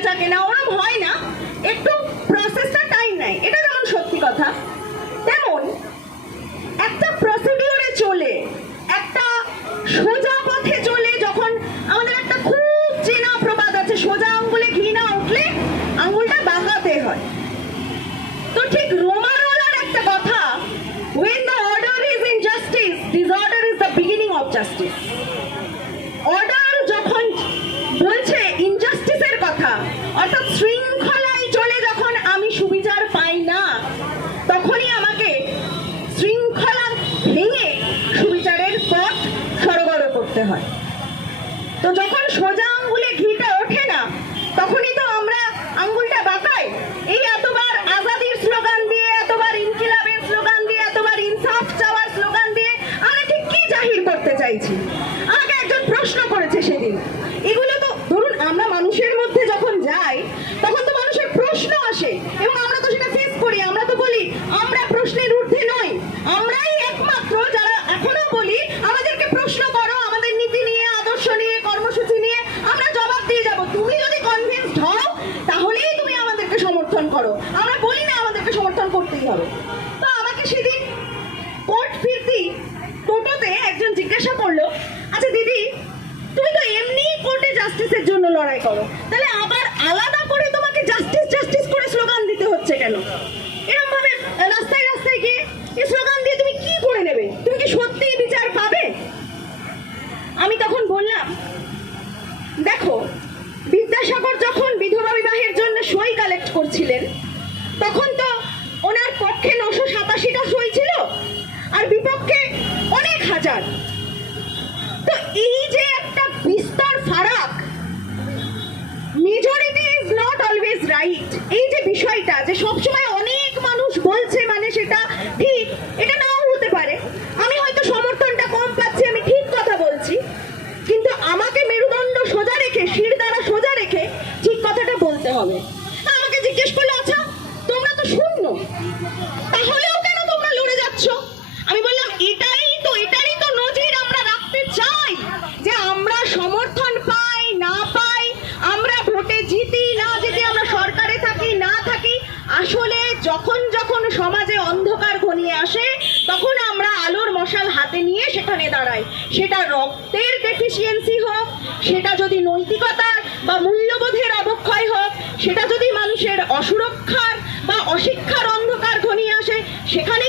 বেচা কেনা ওরম হয় না, একটু প্রসেসটা টাইম নেয়, এটা যেমন সত্যি কথা, তেমন একটা প্রসিডিওরে চলে, একটা সোজা পথে চলে, যখন আমাদের একটা খুব চেনা প্রবাদ আছে, সোজা আঙ্গুলে ঘি না উঠলে আঙ্গুলটা বাঁকাতে হয়। তো ঠিক রোমারোলার একটা কথা, when the order is injustice, disorder is the beginning of justice. Order যখন বলছে ইনজাস্টিসের কথা, অর্থাৎ শৃঙ্খলায় চলে যখন আমি সুবিচার পাই না, তখনই আমাকে শৃঙ্খলা ভেঙে সুবিচারের পথ সরগর করতে হয়। তো যখন সোজা আঙ্গুলে ঘিটা ওঠে না, তখনই তো আমরা আঙ্গুলটা বাঁকাই। এই এতবার আজাদির স্লোগান দিয়ে, এতবার ইনকিলাবের স্লোগান দিয়ে, এতবার ইনসাফ চাওয়ার স্লোগান দিয়ে আমরা ঠিক কি জাহির করতে চাইছি? আমাকে একজন প্রশ্ন করেছে সেদিন, এগুলো তো ধরুন আমরা মানুষের মধ্যে যখন যাই তখন তো মানুষের প্রশ্ন আসে এবং আমরা তো সেটা ফেস করি। আমরা তো বলি আমরা প্রশ্নের ঊর্ধ্বে নই, আমরাই একমাত্র যারা এখনো বলি আমাদেরকে প্রশ্ন করো, আমাদের নীতি নিয়ে, আদর্শ নিয়ে, কর্মসূচি নিয়ে আমরা জবাব দিয়ে যাব। তুমি যদি কনভিন্সড হও তাহলেই তুমি আমাদেরকে সমর্থন করো, আমরা বলি না আমাদেরকে সমর্থন করতেই হবে। তো আমাকে সেদিন কোর্ট ফিরতি টোটোতে একজন জিজ্ঞাসা করলো, আচ্ছা দিদি, তুমি তো এমনি কোর্টে জাস্টিসের জন্য লড়াই করো, তাহলে আবার আলাদা করে তোমাকে জাস্টিস জাস্টিস করে স্লোগান দিতে হচ্ছে কেন? এরকম ভাবে রাস্তায় রাস্তায় গিয়ে এই স্লোগান দিয়ে তুমি কি করে নেবে? তুমি কি সত্যিই বিচার পাবে? আমি তখন বললাম, দেখো, বিদ্যাসাগর যখন বিধবা বিবাহের জন্য সই কালেক্ট করছিলেন, তখন তো ওনার পক্ষে 987টা সই ছিল আর বিপক্ষে অনেক হাজার। তো এই যে একটা বিস্তর ফারাক, majority is not always right, এই যে বিষয়টা যে সবসময় অনেক মানুষ বলছে মানে সেটা ঠিক, এটা নাও হতে পারে। আমি হয়তো সমর্থনটা কম পাচ্ছি, আমি ঠিক কথা বলছি, কিন্তু আমাকে মেরুদণ্ড সোজা রেখে, শির দ্বারা সোজা রেখে ঠিক কথাটা বলতে হবে। আমাকে জিজ্ঞেস করলো, আচ্ছা তোমরা তো শূন্য, তাহলেও কেন তোমরা লড়ে যাচ্ছ? আমি বললাম, এটারই তো নজির আমরা রাখতে চাই, যে আমরা সমর্থন পাই না পাই, আমরা ভোটে জিতি না জিতি, আমরা সরকারে থাকি না থাকি, আসলে যখন যখন সমাজে অন্ধকার ঘনিয়ে আসে তখন আমরা আলোর মশাল হাতে নিয়ে সেখানে দাঁড়াই। সেটা রক্তের ডেফিসিয়েন্সি হোক, সেটা যদি নৈতিকতার বা মূল্যবোধের অবক্ষয় হোক, সেটা যদি মানুষের অসুরক্ষার বা অশিক্ষার অন্ধকার ঘনিয়ে আসে, সেখানে